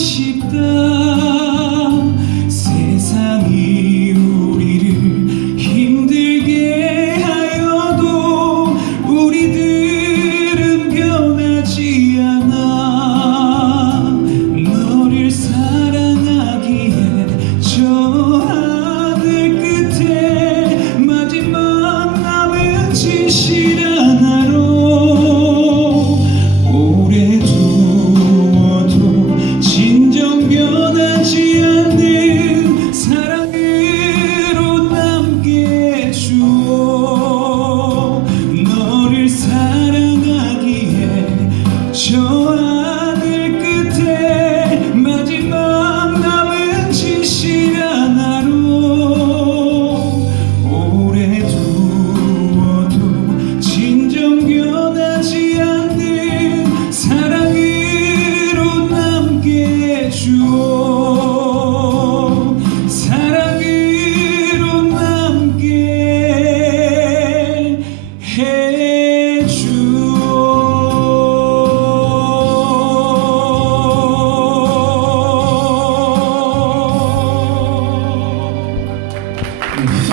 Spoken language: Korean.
싶다. 세상이 우리를 힘들게 하여도 우리들은 변하지 않아. 너를 사랑하기에 저 하늘 끝에 마지막 남은 진실한 Should Mm-hmm.